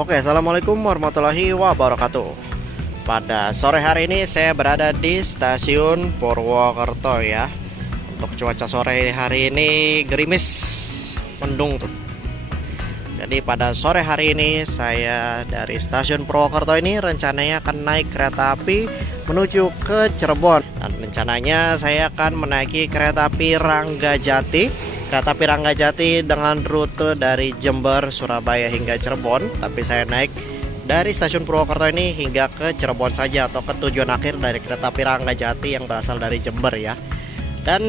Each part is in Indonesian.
Oke, assalamualaikum warahmatullahi wabarakatuh. Pada sore hari ini saya berada di stasiun Purwokerto ya. Untuk cuaca sore hari ini gerimis, mendung tuh. Jadi pada sore hari ini saya dari stasiun Purwokerto ini rencananya akan naik kereta api menuju ke Cirebon. Dan rencananya saya akan menaiki kereta api Ranggajati. Kereta api Ranggajati dengan rute dari Jember, Surabaya hingga Cirebon. Tapi saya naik dari stasiun Purwokerto ini hingga ke Cirebon saja, atau ke tujuan akhir dari kereta api Ranggajati yang berasal dari Jember ya. Dan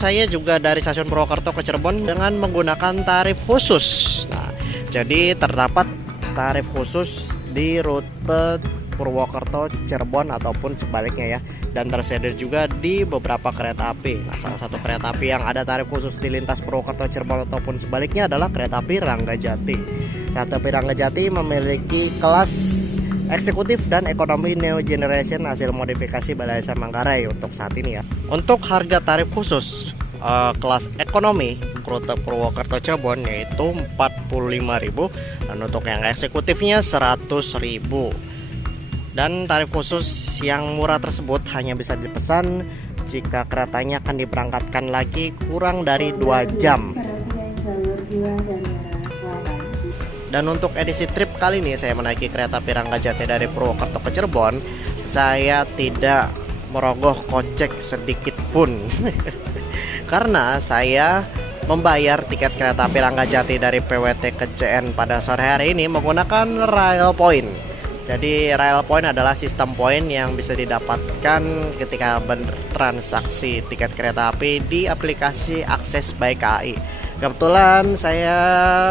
saya juga dari stasiun Purwokerto ke Cirebon dengan menggunakan tarif khusus. Nah, jadi terdapat tarif khusus di rute Purwokerto Cirebon ataupun sebaliknya ya, dan tersedia juga di beberapa kereta api. Nah, salah satu kereta api yang ada tarif khusus di lintas Purwokerto Cirebon ataupun sebaliknya adalah kereta api Ranggajati. Kereta api Ranggajati memiliki kelas eksekutif dan ekonomi Neo Generation hasil modifikasi Balai Lasa Manggarai untuk saat ini ya. Untuk harga tarif khusus kelas ekonomi rute Purwokerto Cirebon yaitu 45.000, dan untuk yang eksekutifnya 100.000. Dan tarif khusus yang murah tersebut hanya bisa dipesan jika keretanya akan diberangkatkan lagi kurang dari 2 jam. Dan untuk edisi trip kali ini saya menaiki kereta api Ranggajati dari Purwokerto ke Cirebon, saya tidak merogoh kocek sedikit pun. Karena saya membayar tiket kereta api Ranggajati dari PWT ke CN pada sore hari ini menggunakan Rail Point. Jadi Rail Point adalah sistem poin yang bisa didapatkan ketika bertransaksi tiket kereta api di aplikasi Akses by KAI. Kebetulan saya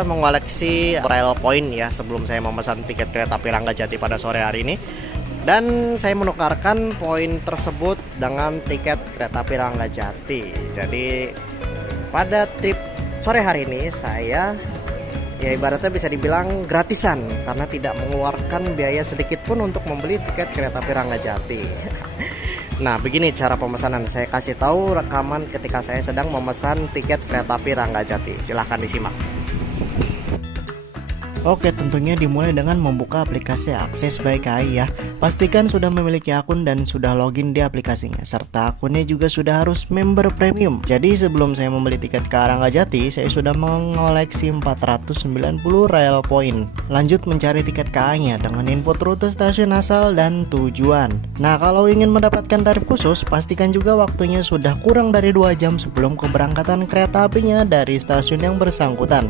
mengoleksi Rail Point ya sebelum saya memesan tiket kereta api Ranggajati pada sore hari ini. Dan saya menukarkan poin tersebut dengan tiket kereta api Ranggajati. Jadi pada trip sore hari ini saya ya ibaratnya bisa dibilang gratisan karena tidak mengeluarkan biaya sedikit pun untuk membeli tiket kereta api Ranggajati. Nah, begini cara pemesanan. Saya kasih tahu rekaman ketika saya sedang memesan tiket kereta api Ranggajati. Silahkan disimak. Oke, tentunya dimulai dengan membuka aplikasi Akses by KAI ya. Pastikan sudah memiliki akun dan sudah login di aplikasinya, serta akunnya juga sudah harus member premium. Jadi sebelum saya membeli tiket ke Ranggajati, saya sudah mengoleksi 490 Rail Point. Lanjut mencari tiket KA-nya dengan input rute stasiun asal dan tujuan. Nah, kalau ingin mendapatkan tarif khusus, pastikan juga waktunya sudah kurang dari 2 jam sebelum keberangkatan kereta apinya dari stasiun yang bersangkutan.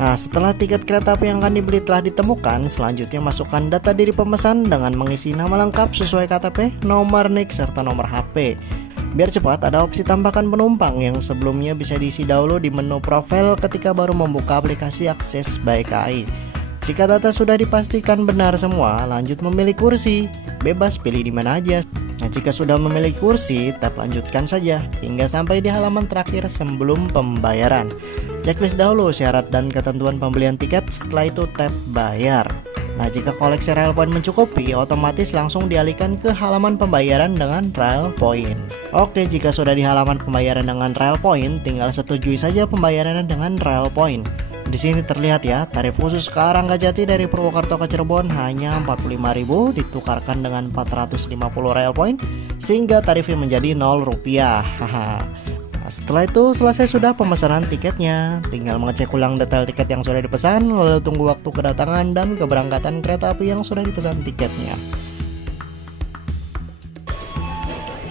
Nah, setelah tiket kereta api yang akan dibeli telah ditemukan, selanjutnya masukkan data diri pemesan dengan mengisi nama lengkap sesuai KTP, nomor NIK, serta nomor HP. Biar cepat, ada opsi tambahkan penumpang yang sebelumnya bisa diisi dahulu di menu profil ketika baru membuka aplikasi Akses by KAI. Jika data sudah dipastikan benar semua, lanjut memilih kursi. Bebas pilih di mana aja. Nah, jika sudah memilih kursi, tap lanjutkan saja hingga sampai di halaman terakhir sebelum pembayaran. Checklist dahulu syarat dan ketentuan pembelian tiket, setelah itu tap bayar. Nah, jika koleksi Rail Point mencukupi, otomatis langsung dialihkan ke halaman pembayaran dengan Rail Point. Oke, jika sudah di halaman pembayaran dengan Rail Point, tinggal setujui saja pembayarannya dengan Rail Point. Di sini terlihat ya, tarif khusus ke Ranggajati dari Purwokerto ke Cirebon hanya 45.000 ditukarkan dengan 450 Rail Point sehingga tarifnya menjadi Rp0. Setelah itu selesai sudah pemesanan tiketnya, tinggal mengecek ulang detail tiket yang sudah dipesan, lalu tunggu waktu kedatangan dan keberangkatan kereta api yang sudah dipesan tiketnya.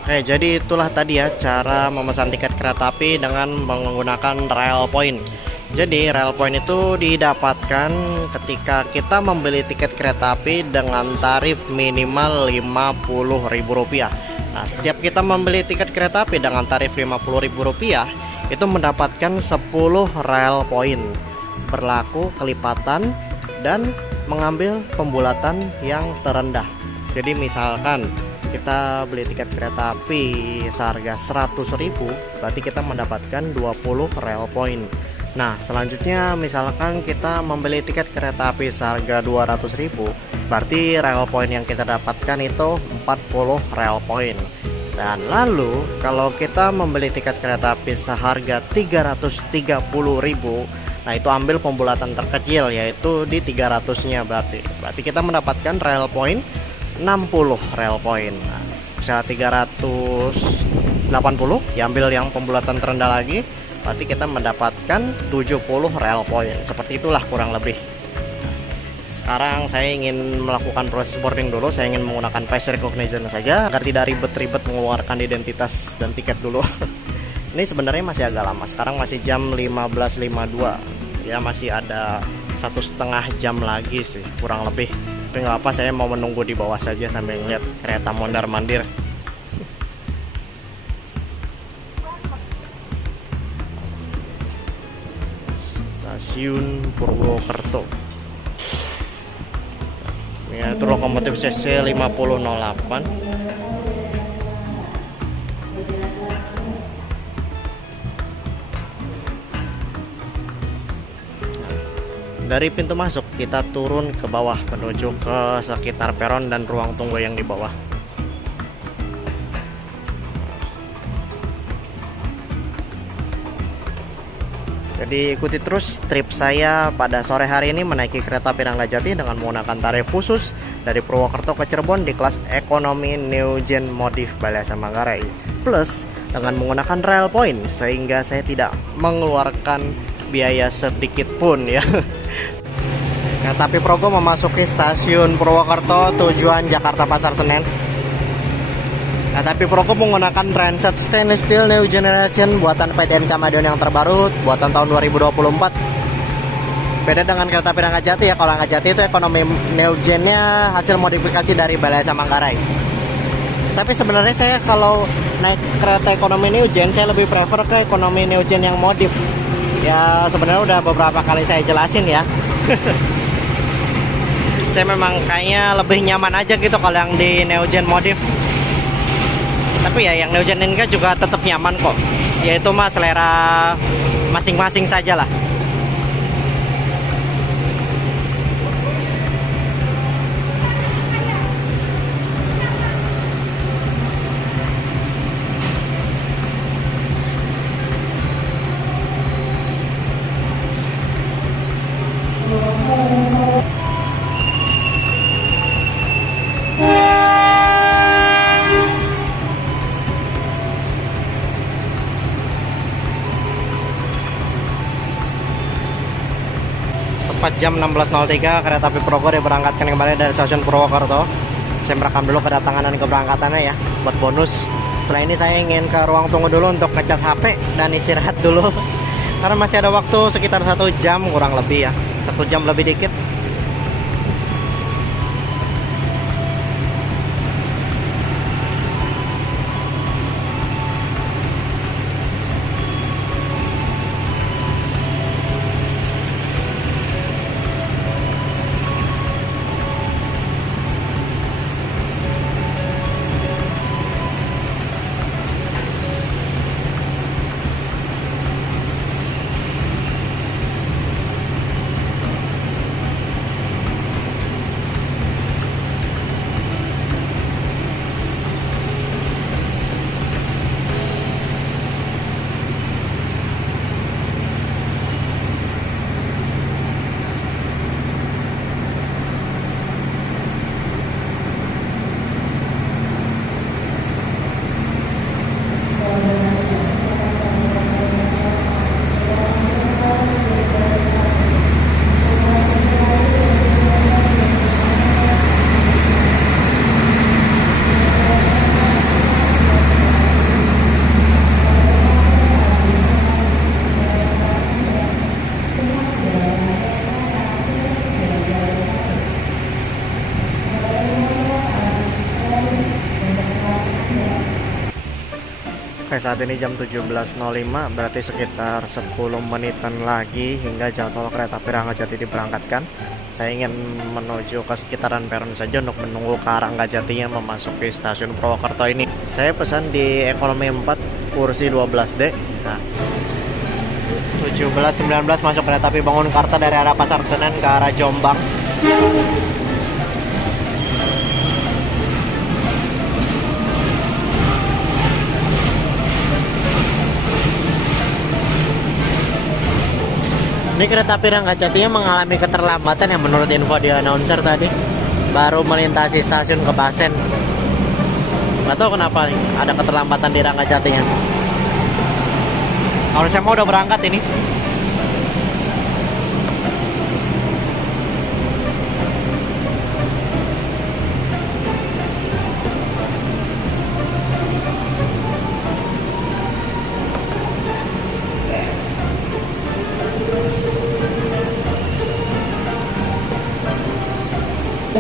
Oke, jadi itulah tadi ya cara memesan tiket kereta api dengan menggunakan Rail Point. Jadi Rail Point itu didapatkan ketika kita membeli tiket kereta api dengan tarif minimal Rp50.000. Nah, setiap kita membeli tiket kereta api dengan tarif Rp50.000 itu mendapatkan 10 Rail Point, berlaku kelipatan dan mengambil pembulatan yang terendah. Jadi misalkan kita beli tiket kereta api seharga 100.000, berarti kita mendapatkan 20 Rail Point. Nah, selanjutnya misalkan kita membeli tiket kereta api seharga 200.000, berarti Rail Point yang kita dapatkan itu 40 Rail Point. Dan lalu kalau kita membeli tiket kereta api seharga 330.000, Nah, itu ambil pembulatan terkecil yaitu di 300-nya berarti. Berarti kita mendapatkan rel point 60 rel point. Nah, misalnya 380 diambil yang pembulatan terendah lagi, berarti kita mendapatkan 70 rel point. Seperti itulah kurang lebih. Sekarang saya ingin melakukan proses boarding dulu. Saya ingin menggunakan face recognition saja agar tidak ribet-ribet mengeluarkan identitas dan tiket dulu. Ini sebenarnya masih agak lama. Sekarang masih jam 15.52. Ya masih ada 1,5 jam lagi sih kurang lebih. Tapi nggak apa, saya mau menunggu di bawah saja sambil ngeliat kereta mondar-mandir. Stasiun Purwokerto. Ya, itu lokomotif CC 5008. Dari pintu masuk kita turun ke bawah menuju ke sekitar peron dan ruang tunggu yang di bawah. Jadi ikuti terus trip saya pada sore hari ini menaiki kereta api Ranggajati dengan menggunakan tarif khusus dari Purwokerto ke Cirebon di kelas ekonomi New Gen Modif Balai Asa Manggarai. Plus dengan menggunakan rail point sehingga saya tidak mengeluarkan biaya sedikit pun ya. Kereta api Progo memasuki stasiun Purwokerto tujuan Jakarta Pasar Senen. Kereta api Progo menggunakan transit stainless steel new generation buatan PTNK Madiun yang terbaru buatan tahun 2024. Beda dengan kereta api Ranggajati ya. Kalau Ranggajati itu ekonomi new gen-nya hasil modifikasi dari Balai Asa Manggarai. Tapi sebenarnya saya kalau naik kereta ekonomi new gen, saya lebih prefer ke ekonomi new gen yang modif. Ya sebenarnya udah beberapa kali saya jelasin ya. Saya memang kayaknya lebih nyaman aja gitu kalau yang di Neogen modif. Tapi ya yang Neogen ini juga tetap nyaman kok. Ya itu mah selera masing-masing saja lah. Tepat jam 16.03 kereta api Progo diberangkatkan kembali dari stasiun Purwokerto. Saya merekam dulu kedatangan dan keberangkatannya ya buat bonus. Setelah ini saya ingin ke ruang tunggu dulu untuk ngecas HP dan istirahat dulu. Karena masih ada waktu sekitar 1 jam kurang lebih ya, 1 jam lebih dikit. Oke, saat ini jam 17.05, berarti sekitar 10 menitan lagi hingga jadwal kereta api Ranggajati diberangkatkan. Saya ingin menuju ke sekitaran peron saja untuk menunggu ke Ranggajati yang memasuki stasiun Purwokerto ini. Saya pesan di ekonomi 4 kursi 12D. Nah, 17.19 masuk kereta api Bangunkarta dari arah Pasar Senen ke arah Jombang. Ini kereta api Ranggajatinya mengalami keterlambatan ya menurut info di announcer tadi. Baru melintasi stasiun Kebasen. Nggak tahu kenapa nih, ada keterlambatan di Ranggajatinya. Harusnya mau udah berangkat ini.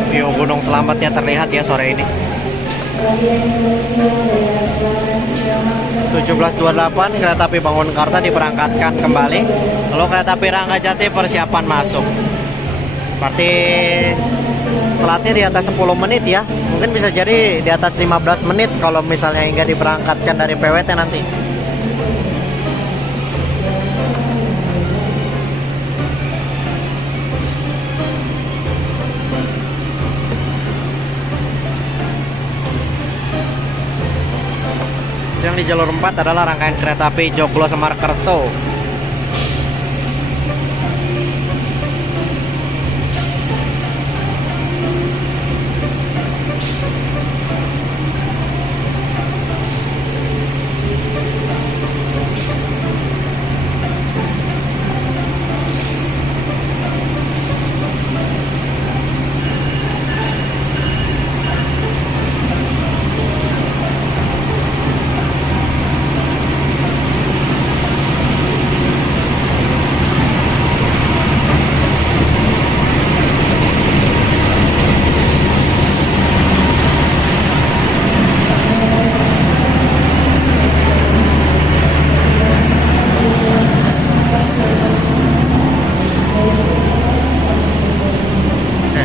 View Gunung Selamatnya terlihat ya sore ini. 17.28 kereta api Bangunkarta diberangkatkan kembali. Lalu kereta api Ranggajati persiapan masuk. Berarti telatnya di atas 10 menit ya. Mungkin bisa jadi di atas 15 menit kalau misalnya hingga diberangkatkan dari PWT nanti. Yang di jalur 4 adalah rangkaian kereta api Joglo Samarkerto.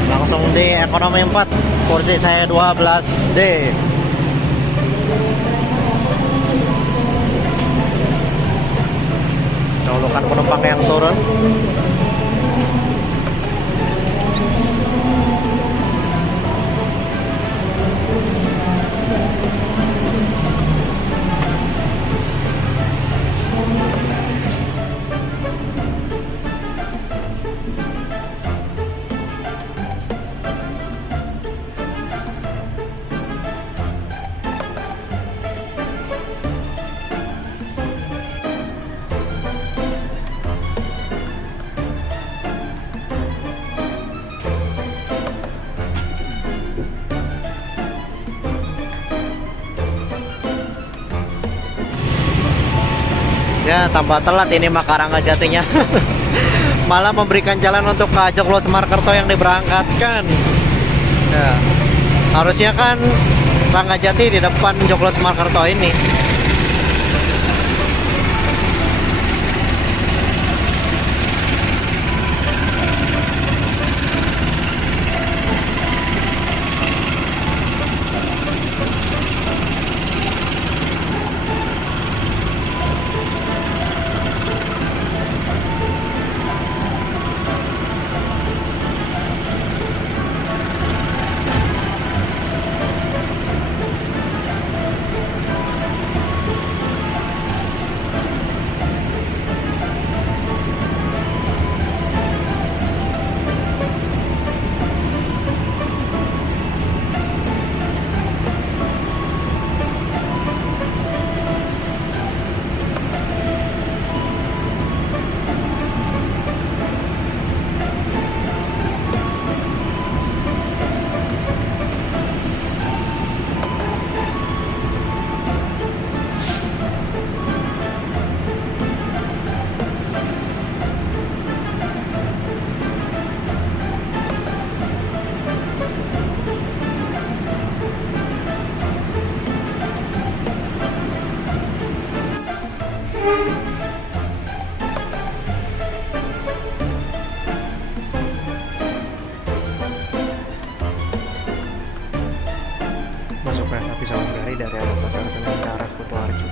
Langsung di ekonomi 4, kursi saya 12D. Dahulukan penumpang yang turun. Ya tambah telat ini Ranggajatinya. Malah memberikan jalan untuk ke Joglo Samarkerto yang diberangkatkan ya. Harusnya kan Ranggajati di depan Joglo Samarkerto ini. Masuk kereta api Sawanggari dari arah Pasar Senen ke arah Kutoarjo.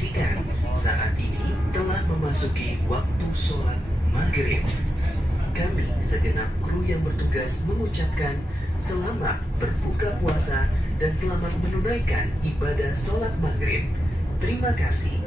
informasikan saat ini telah memasuki waktu sholat maghrib. Kami segenap kru yang bertugas mengucapkan selamat berbuka puasa dan selamat menunaikan ibadah sholat maghrib. Terima kasih.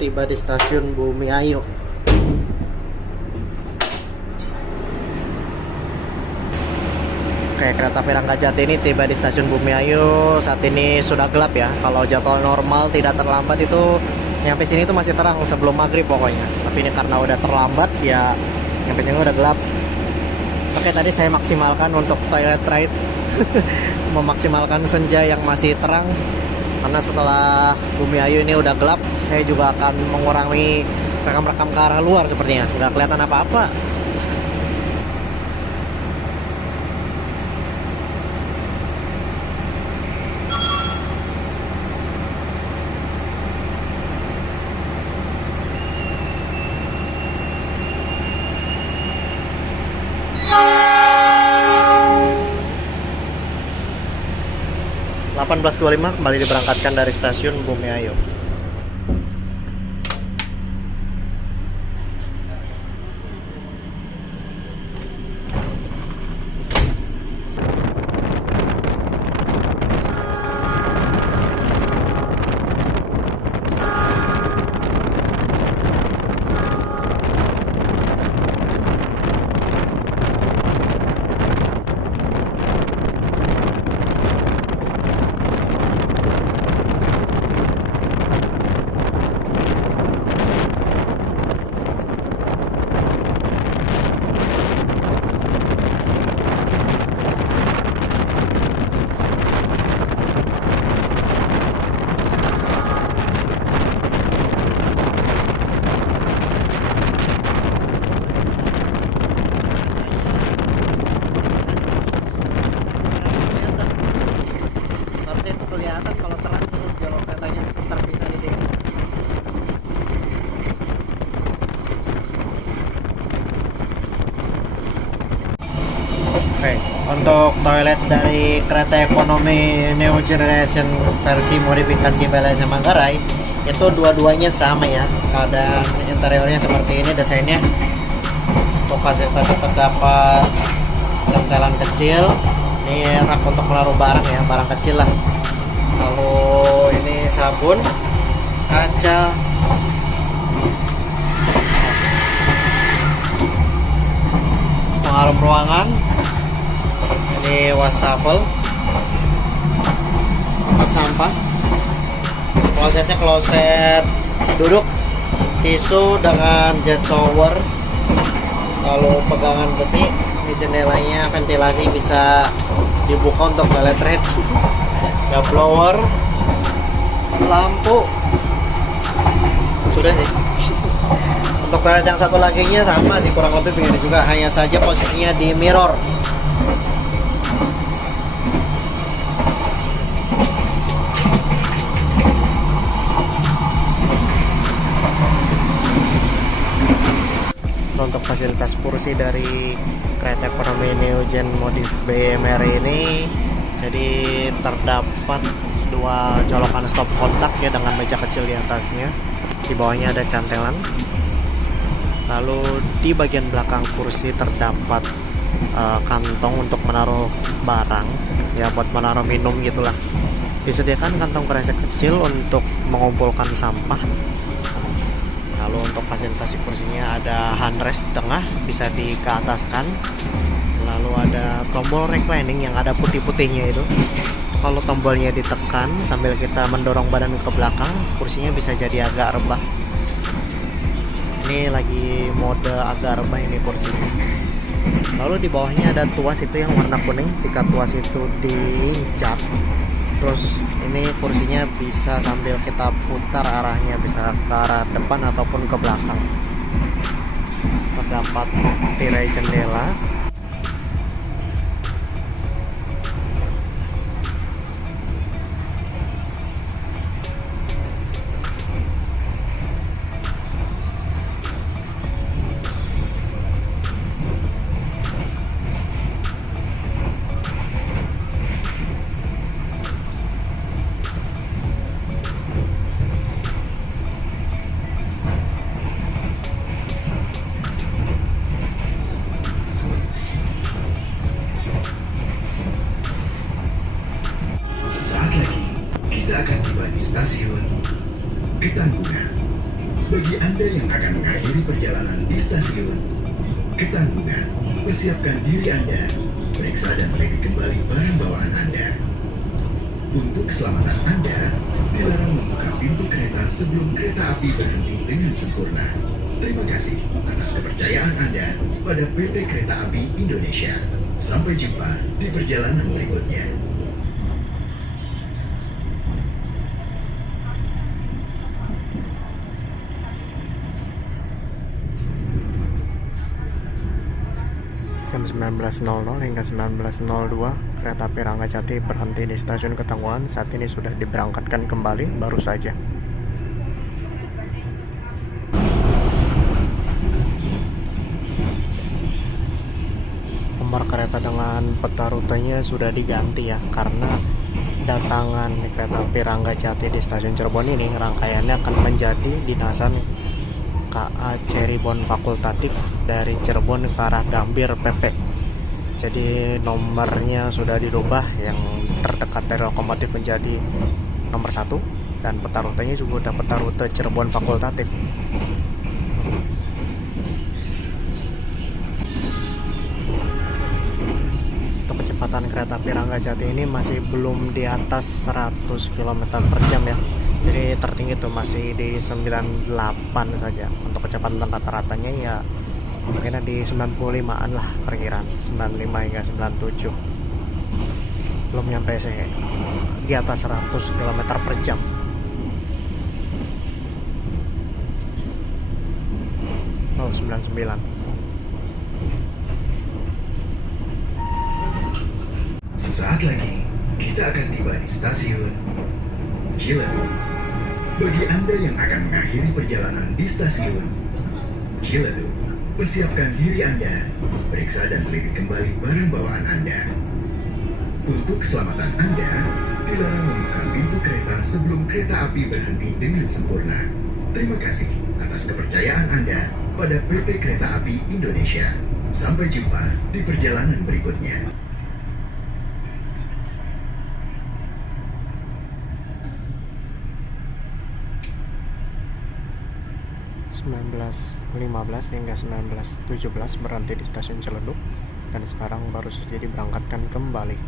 Tiba di stasiun Bumiayu. Oke, kereta Pirangga Jati ini tiba di stasiun Bumiayu. Saat ini sudah gelap ya. Kalau jadwal normal tidak terlambat itu nyampe sini itu masih terang sebelum maghrib pokoknya. Tapi ini karena udah terlambat ya nyampe sini udah gelap. Oke, tadi saya maksimalkan untuk toilet ride. Memaksimalkan senja yang masih terang. Karena setelah Bumiayu ini udah gelap, saya juga akan mengurangi rekam-rekam ke arah luar sepertinya. Nggak kelihatan apa-apa. .25 kembali diberangkatkan dari stasiun Bumiayu. Oke, untuk toilet dari kereta ekonomi New Generation versi modifikasi BLSM Manggarai itu dua-duanya sama ya. Keadaan interiornya seperti ini, desainnya. Untuk fasilitasnya terdapat centelan kecil. Ini rak untuk menaruh barang ya, barang kecil lah. Lalu ini sabun, kaca, pengarum ruangan. Ini wastafel, tempat sampah, klosetnya kloset duduk, tisu dengan jet shower, lalu pegangan besi. Ini jendelanya ventilasi bisa dibuka untuk toilet red, ada blower, lampu, sudah sih. Untuk toilet yang satu lagi nya sama sih, kurang lebih begini juga, hanya saja posisinya di mirror. Untuk fasilitas kursi dari kereta ekonomi New Gen Modif BMR ini, jadi terdapat dua colokan stop kontak ya dengan meja kecil di atasnya. Di bawahnya ada cantelan. Lalu di bagian belakang kursi terdapat kantong untuk menaruh barang ya, buat menaruh minum gitulah. Disediakan kantong kresek kecil untuk mengumpulkan sampah. Lalu untuk fasilitas kursinya ada handrest di tengah, bisa dikeataskan. Lalu ada tombol reclining yang ada putih-putihnya itu. Kalau tombolnya ditekan sambil kita mendorong badan ke belakang, kursinya bisa jadi agak rebah. Ini lagi mode agak rebah ini kursinya. Lalu di bawahnya ada tuas itu yang warna kuning. Jika tuas itu diinjak, terus ini kursinya bisa sambil kita putar arahnya, bisa ke arah depan ataupun ke belakang. Terdapat tirai jendela. Stasiun Ketanggungan. Bagi Anda yang akan mengakhiri perjalanan di stasiun Ketanggungan, persiapkan diri Anda, periksa dan teliti kembali barang bawaan Anda. Untuk keselamatan Anda, dilarang membuka pintu kereta sebelum kereta api berhenti dengan sempurna. Terima kasih atas kepercayaan Anda pada PT Kereta Api Indonesia. Sampai jumpa di perjalanan berikutnya. Jam 19.00 hingga 19.02 kereta api Ranggajati berhenti di stasiun Ketanggungan. Saat ini sudah diberangkatkan kembali baru saja. Nomor kereta dengan peta rutenya sudah diganti ya, karena datangan kereta api Ranggajati di stasiun Cirebon ini rangkaiannya akan menjadi dinasan KA Cirebon Fakultatif dari Cirebon ke arah Gambir PP. Jadi nomornya sudah dirubah, yang terdekat dari lokomotif menjadi nomor 1, dan peta rutenya juga udah peta rute Cirebon Fakultatif. Untuk kecepatan kereta api Ranggajati ini masih belum di atas 100 km per jam ya. Jadi tertinggi tuh masih di 98 saja. Untuk kecepatan rata-ratanya ya mungkin di 95-an lah perkiraan, 95 hingga 97. Belum nyampe sih di atas 100 km per jam. Oh, 99. Sesaat lagi kita akan tiba di stasiun Ciledug. Bagi Anda yang akan mengakhiri perjalanan di stasiun Ciledug, Persiapkan diri Anda, periksa dan teliti kembali barang bawaan Anda. Untuk keselamatan Anda, dilarang membuka pintu kereta sebelum kereta api berhenti dengan sempurna. Terima kasih atas kepercayaan Anda pada PT Kereta Api Indonesia. Sampai jumpa di perjalanan berikutnya. hingga 19:17 berhenti di stasiun Ciledug dan sekarang baru saja diberangkatkan kembali.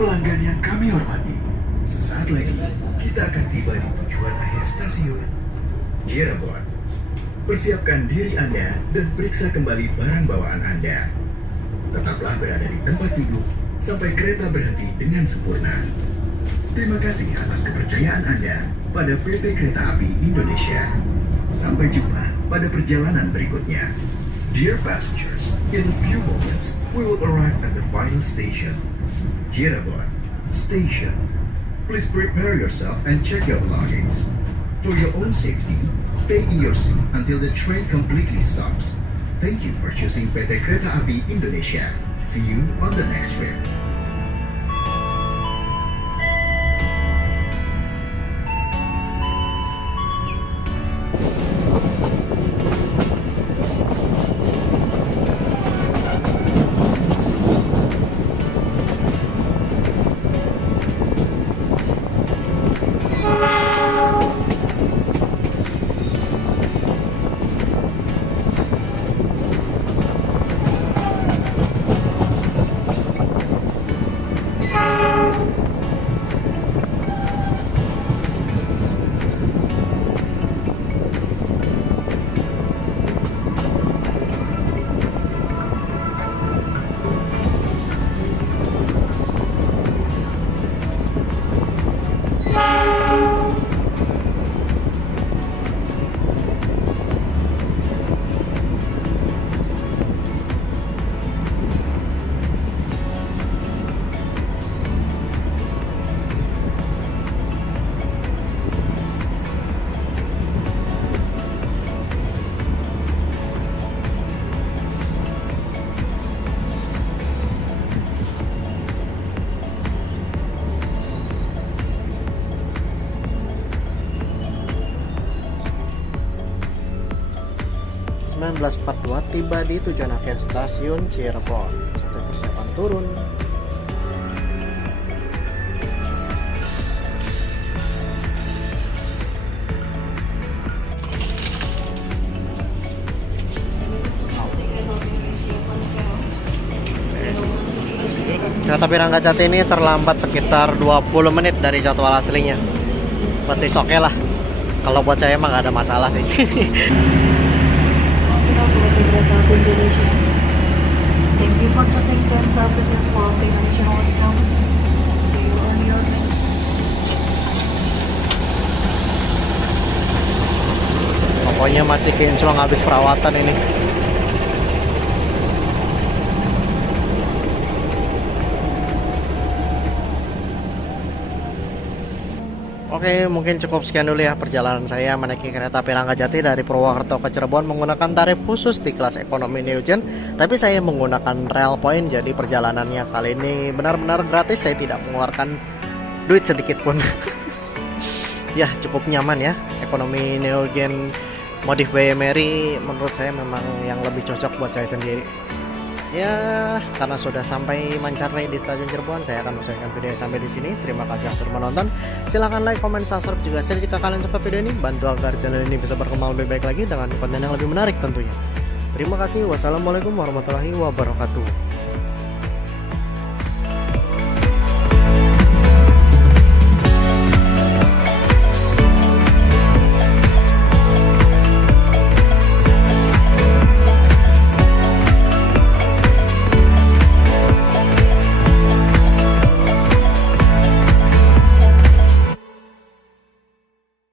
Pelanggan yang kami hormati, sesaat lagi kita akan tiba di tujuan akhir stasiun Cirebon. Persiapkan diri Anda dan periksa kembali barang bawaan Anda. Tetaplah berada di tempat duduk sampai kereta berhenti dengan sempurna. Terima kasih atas kepercayaan Anda pada PT Kereta Api Indonesia. Sampai jumpa pada perjalanan berikutnya. Dear passengers, in a few moments we will arrive at the final station, Cirebon Station. Please prepare yourself and check your belongings. For your own safety, stay in your seat until the train completely stops. Thank you for choosing PT Kereta Api Indonesia. See you on the next trip. Tiba di tujuan akhir stasiun Cirebon. Sampai persiapan turun. Kereta api Ranggajati ini terlambat sekitar 20 menit dari jadwal aslinya. Berarti oke lah. Kalau buat saya emang gak ada masalah sih. Kereta Api Indonesia. Thank you for choosing train services for Indonesia Hostel. See you on your next. Pokoknya masih kinclong habis perawatan ini. Oke, mungkin cukup sekian dulu ya perjalanan saya menaiki kereta api Ranggajati dari Purwokerto ke Cirebon menggunakan tarif khusus di kelas ekonomi New Gen. Tapi saya menggunakan rail point, jadi perjalanannya kali ini benar-benar gratis. Saya tidak mengeluarkan duit sedikit pun. Ya, cukup nyaman ya. Ekonomi New Gen modif by Mary menurut saya memang yang lebih cocok buat saya sendiri. Ya, karena sudah sampai Mancarney di stasiun Cirebon, saya akan selesaikan video sampai di sini. Terima kasih yang sudah menonton. Silahkan like, comment, subscribe juga share jika kalian suka video ini. Bantu agar channel ini bisa berkembang lebih baik lagi dengan konten yang lebih menarik tentunya. Terima kasih. Wassalamualaikum warahmatullahi wabarakatuh.